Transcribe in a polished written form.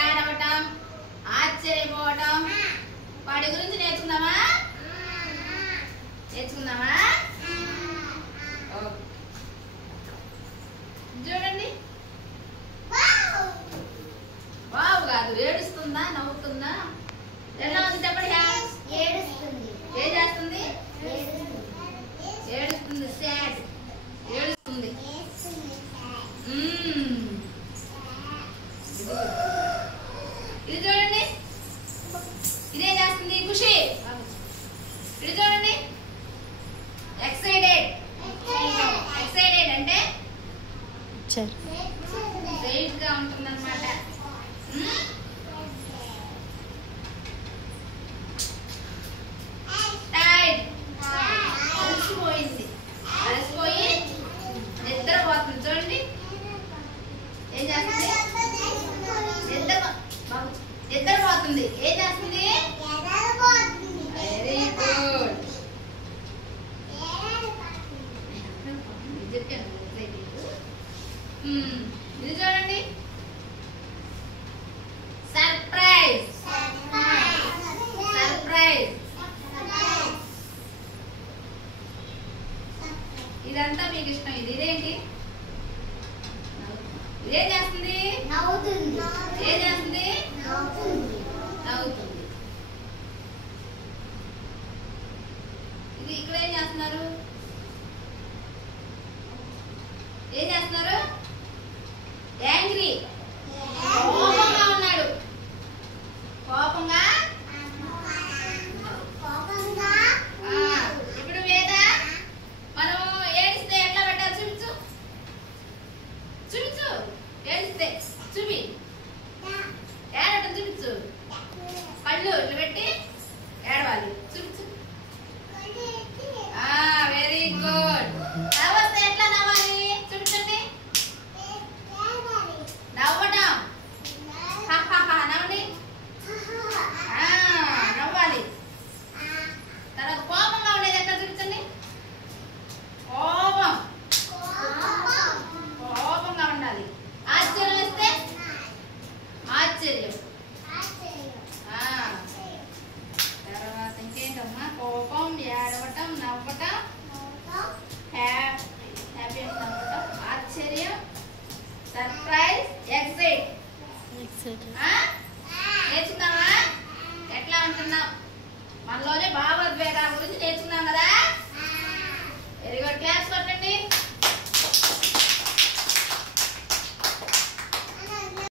ఏడవటం, ఆశ్చర్యపోవటం వాటి గురించి నేర్చుకుందామా? నేర్చుకుందామా? చూడండి. వావ్ కాదు, ఏడుస్తుందా నవ్వుతుందా? ఎలా ఉంది చెప్పండి. ఏడుస్తుంది. ఏం చేస్తుంది? ఏడుస్తుంది. సాడ్. ఏడుస్తుంది. ఇది చూడండి. ఇదేం చేస్తుంది? ఖుషి. ఇది చూడండి. ఎక్సైటెడ్. ఎక్సైటెడ్ అంటే వెయిట్ గా ఉంటుంది అనమాట. టైడ్. అలసిపోయింది. అలసిపోయి నిద్రపోతుంది. చూడండి ఏం చేస్తుంది? నిద్రపోతుంది. ఏం చేస్తుంది? Very good. ఇది చూడండి. సర్ప్రైజ్. సర్ప్రైజ్. ఇదంతా మీకు ఇష్టం. ఇదేంటి? ఇదేం చేస్తుంది? నవ్వుతుంది. ఏం చేస్తుంది? నవ్వుతుంది. నవ్వుతుంది. ఇది ఇక్కడ ఏం చేస్తున్నారు? ఏం చేస్తున్నారు? యాంగ్రీ. కోపంగా ఉన్నాడు. కోపంగా. ఇప్పుడు వేద మనం ఏడిస్తే ఎట్లా పెట్టాలి? చూపించు. చూపించు. ఏడిస్తే చూపి. ఏడవటం చూపించు. కళ్ళు ఇట్లా పెట్టి ఏడవాలి. చూపించు. Very good. నవ్వొస్తే ఎట్లా నవ్వాలి? చూపించండి. నవ్వటం. నవ్వండి. నవ్వాలి. తర్వాత కోపంగా ఉండేది ఎట్లా? చూపించండి. కోపం. కోపంగా ఉండాలి. ఆశ్చర్యం వేస్తే ఆశ్చర్యం. తర్వాత ఇంకేంటమ్మా? కోపం, ఏడవటం, నవ్వటం, హ్యాపీ నవ్వటం, ఆశ్చర్యం, సర్ప్రైజ్, ఎక్సైట్. నేర్చుకున్నావా? ఎట్లా ఉంటున్నావు? మనలోనే భావోద్వేగాల గురించి నేర్చుకున్నాం.